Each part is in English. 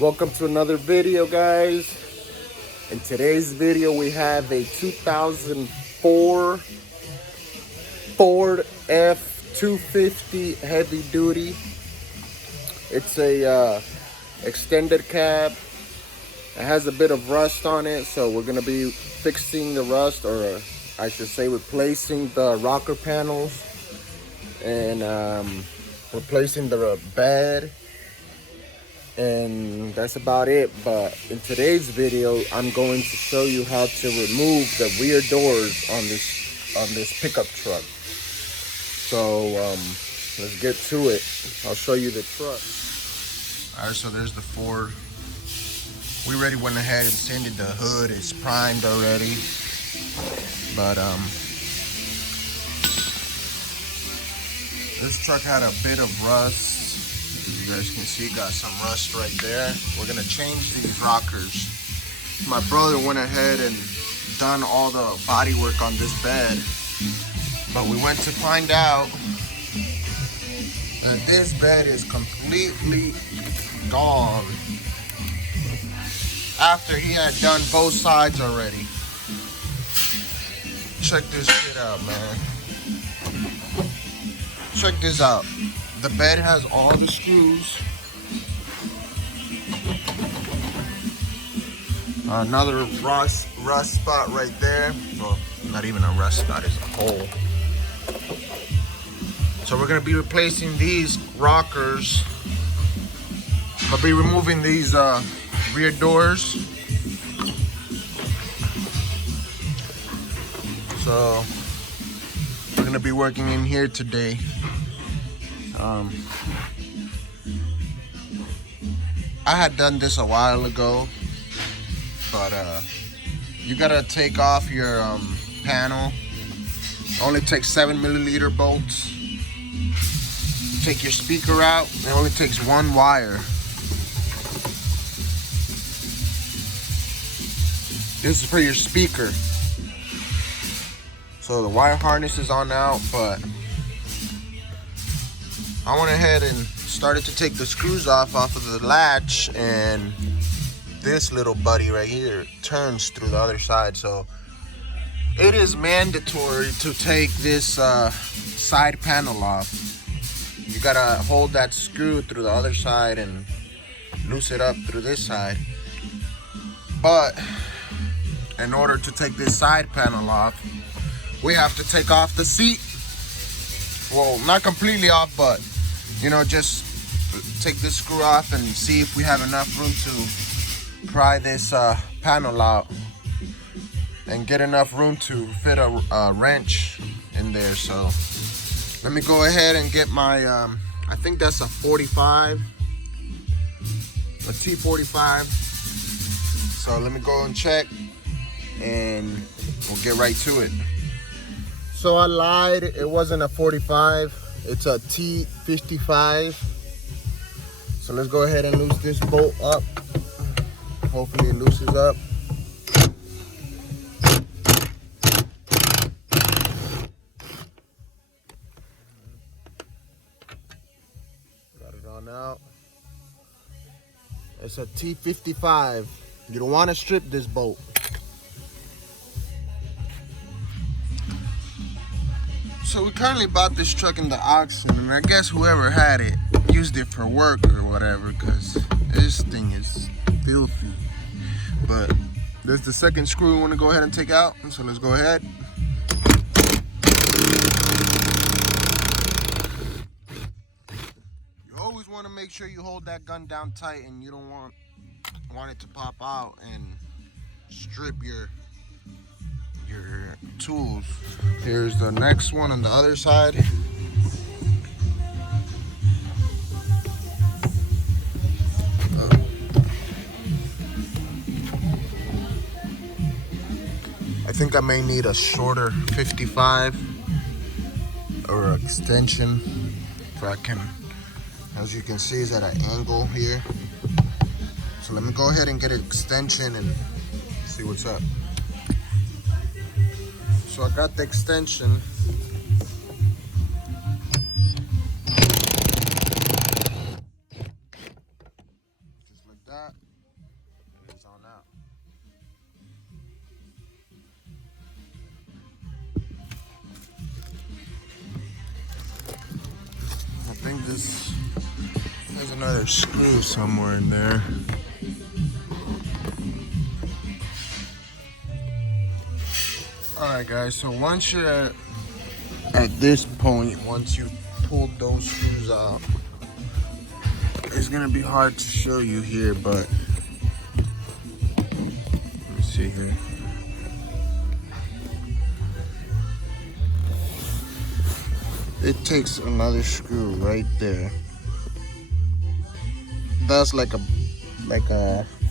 Welcome to another video, guys. In today's video we have a 2004 Ford F-250 heavy duty. It's a extended cab. It has a bit of rust on it, so we're gonna be fixing the rust, or I should say replacing the rocker panels and replacing the bed, and that's about it. But in today's video I'm going to show you how to remove the rear doors on this pickup truck. So let's get to it. I'll show you the truck. All right, so there's the Ford. We already went ahead and sanded the hood. It's primed already, but this truck had a bit of rust. As you guys can see, got some rust right there. We're gonna change these rockers. My brother went ahead and done all the body work on this bed, but we went to find out that this bed is completely gone after he had done both sides already. Check this shit out, man. Check this out. The bed has all the screws. Another rust spot right there. Well, not even a rust spot, it's a hole. So we're gonna be replacing these rockers. I'll be removing these rear doors. So we're gonna be working in here today. I had done this a while ago, but you gotta take off your panel. It only takes 7mm bolts. Take your speaker out. It only takes one wire. This is for your speaker. So the wire harness is on out, but I went ahead and started to take the screws off of the latch, and this little buddy right here turns through the other side. So it is mandatory to take this side panel off. You gotta hold that screw through the other side and loose it up through this side. But in order to take this side panel off, we have to take off the seat. Well, not completely off, but you know, just take this screw off and see if we have enough room to pry this panel out and get enough room to fit a wrench in there. So let me go ahead and get my I think that's a 45, a T45. So let me go and check, and we'll get right to it. So I lied, it wasn't a 45, it's a T55. So let's go ahead and loose this bolt up. Hopefully it looses up. Got it on out. It's a T55. You don't want to strip this bolt. So we currently bought this truck in the auction, and I guess whoever had it used it for work or whatever, because this thing is filthy. But there's the second screw we want to go ahead and take out, so let's go ahead. You always want to make sure you hold that gun down tight, and you don't want it to pop out and strip your tools. Here's the next one on the other side. I think I may need a shorter 55 or an extension, if I can. As you can see, it's at an angle here. So let me go ahead and get an extension and see what's up. So I got the extension. Just like that. this. There's another screw somewhere in there. Alright guys, so once you're at this point, once you've pulled those screws out, it's gonna be hard to show you here, but let me see here. It takes another screw right there. That's like a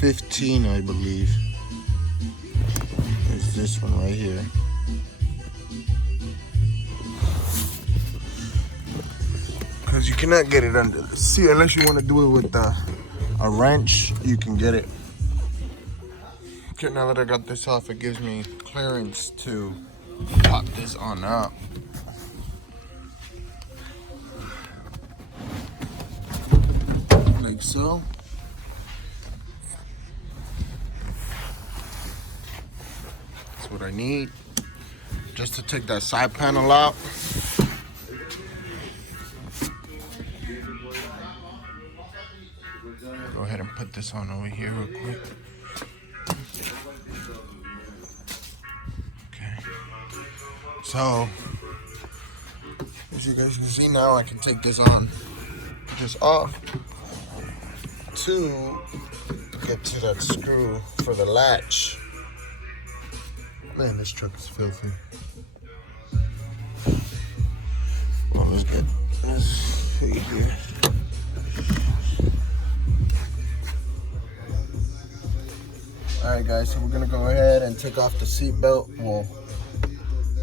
15, I believe. There's this one right here. Because you cannot get it under the seat unless you want to do it with a wrench. You can get it. Okay, now that I got this off, it gives me clearance to pop this on up. Like so. That's what I need. Just to take that side panel out. Go ahead and put this on over here real quick. Okay. So, as you guys can see now, I can take this off to get to that screw for the latch. Man, this truck is filthy. Well, let's get this see here. Alright guys, so we're gonna go ahead and take off the seat belt. Well,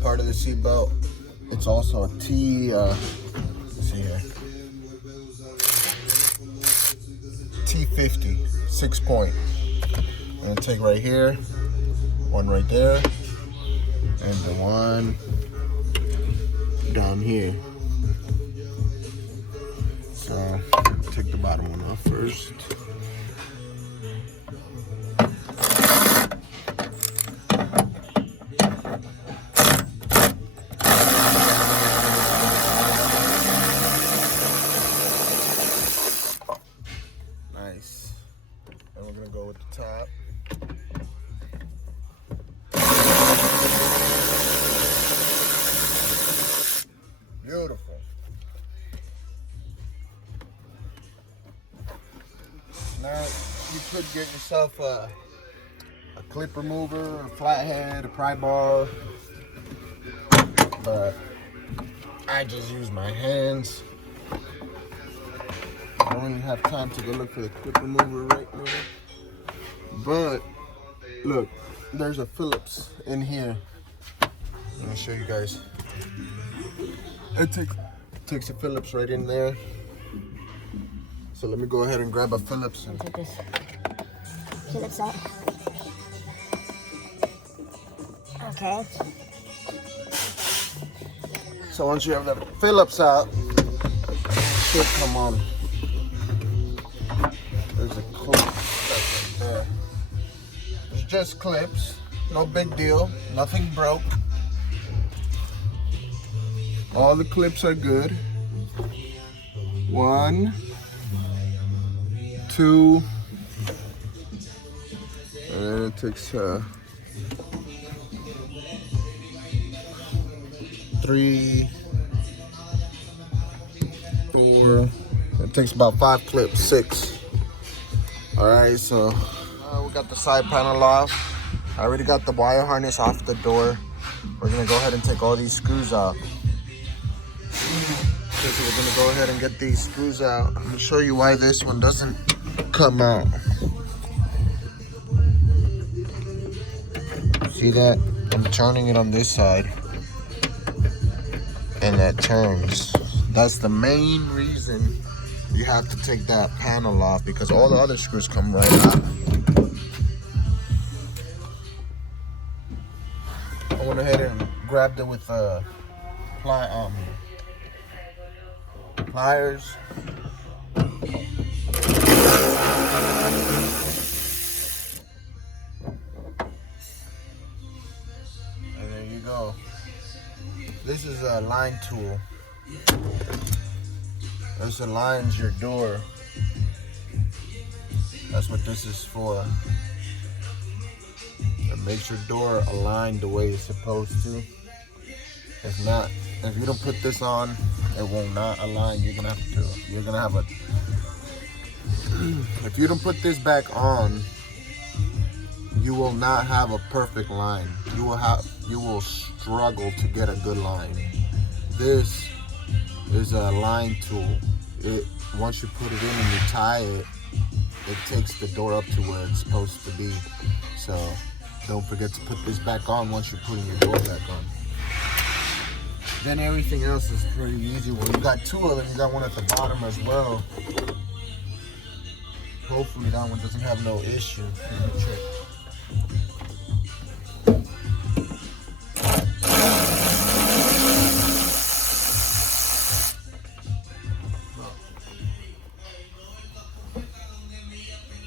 part of the seat belt. It's also a T, let's see here. T-50, 6-point. I'm gonna take right here, one right there, and the one down here. So, take the bottom one off first. Nice. And we're gonna go with the top. Beautiful. Now you could get yourself a clip remover, a flathead, a pry bar, but I just use my hands. I don't even have time to go look for the clip remover right now. But look, there's a Phillips in here. Let me show you guys. It takes a Phillips right in there. So let me go ahead and grab a Phillips and take this Phillips out. Okay. so once you have the Phillips out, it should come on. There's a clip right there. It's just clips, no big deal, nothing broke. All the clips are good. 1, 2, and then it takes 3, 4. It takes about 5 clips, 6. All right, so we got the side panel off. I already got the wire harness off the door. We're gonna go ahead and take all these screws out. Okay, so we're gonna go ahead and get these screws out. I'm gonna show you why this one doesn't come out. See that? I'm turning it on this side, and that turns. That's the main reason you have to take that panel off, because all the other screws come right out. I went ahead and grabbed it with pliers. And there you go. This is a line tool. This aligns your door. That's what this is for. It makes your door aligned the way it's supposed to. If not, if you don't put this on, it will not align. You're gonna have a, if you don't put this back on, you will not have a perfect line. You will struggle to get a good line. This is a line tool. Once you put it in and you tie it, it takes the door up to where it's supposed to be. So don't forget to put this back on once you're putting your door back on. Then everything else is pretty easy. Well, you got two of them. You got one at the bottom as well. Hopefully that one doesn't have no issue. Let me check.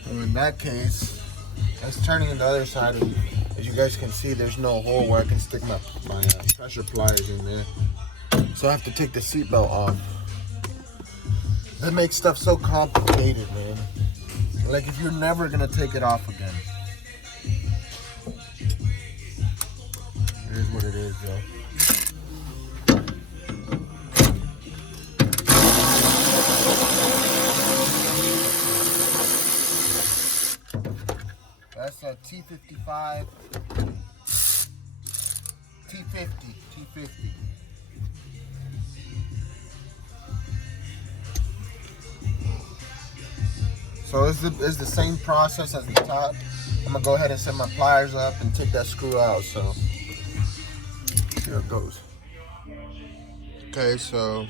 So in that case, let's turn it on the other side. As you guys can see, there's no hole where I can stick my pressure pliers in there. So I have to take the seatbelt off. That makes stuff so complicated, man. Like if you're never gonna take it off again. It is what it is, though. That's a T-55, T-50. So it's the same process as the top. I'm gonna go ahead and set my pliers up and take that screw out. So see how it goes. Okay, so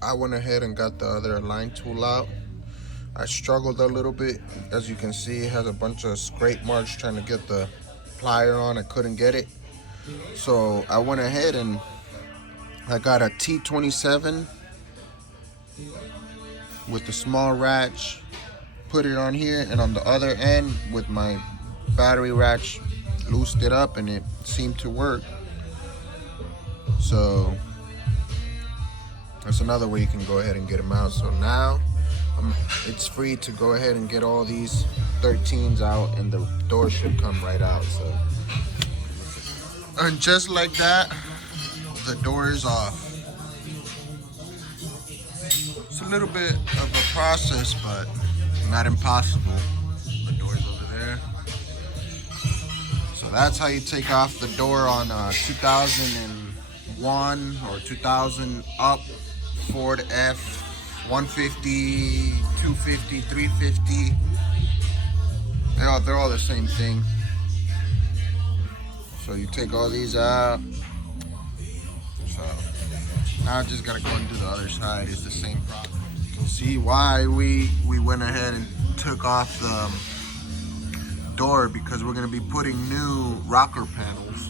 I went ahead and got the other align tool out. I struggled a little bit. As you can see, it has a bunch of scrape marks trying to get the plier on. I couldn't get it. So I went ahead and I got a T27 with the small ratch, put it on here, and on the other end with my battery ratch, loosed it up and it seemed to work. So that's another way you can go ahead and get them out. So now it's free to go ahead and get all these 13s out, and the door should come right out. So, and just like that, the door is off. It's a little bit of a process, but not impossible. The door's over there. So that's how you take off the door on a 2001 or 2000 up Ford F-150, 250, 350. They're all the same thing. So you take all these out. So now I just gotta go and do the other side. It's the same problem. You can see why we went ahead and took off the door, because we're gonna be putting new rocker panels.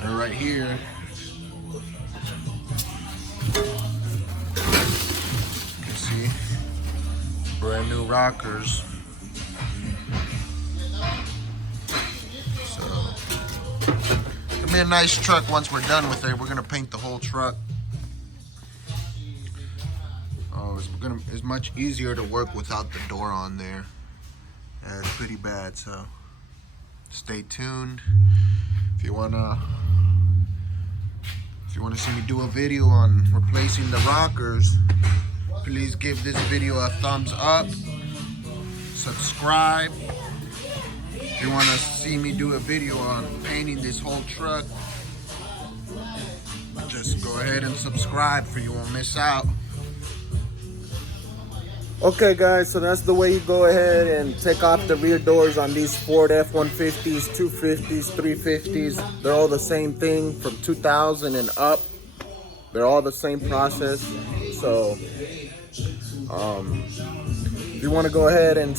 They're right here. You can see brand new rockers. So it'll be a nice truck once we're done with it. We're gonna paint the whole truck. It's much easier to work without the door on there. It's pretty bad, so stay tuned. If you wanna see me do a video on replacing the rockers, please give this video a thumbs up. Subscribe. If you wanna see me do a video on painting this whole truck, just go ahead and subscribe so you won't miss out. Okay guys, so that's the way you go ahead and take off the rear doors on these Ford F-150s, 250s, 350s. They're all the same thing from 2000 and up. They're all the same process. So if you want to go ahead and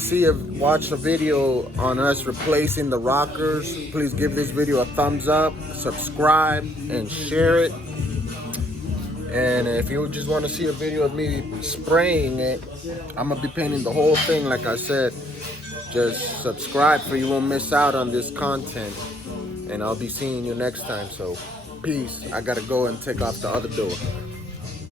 watch a video on us replacing the rockers, please give this video a thumbs up, subscribe, and share it. And if you just want to see a video of me spraying it, I'm going to be painting the whole thing like I said. Just subscribe so you won't miss out on this content. And I'll be seeing you next time. So, peace. I got to go and take off the other door.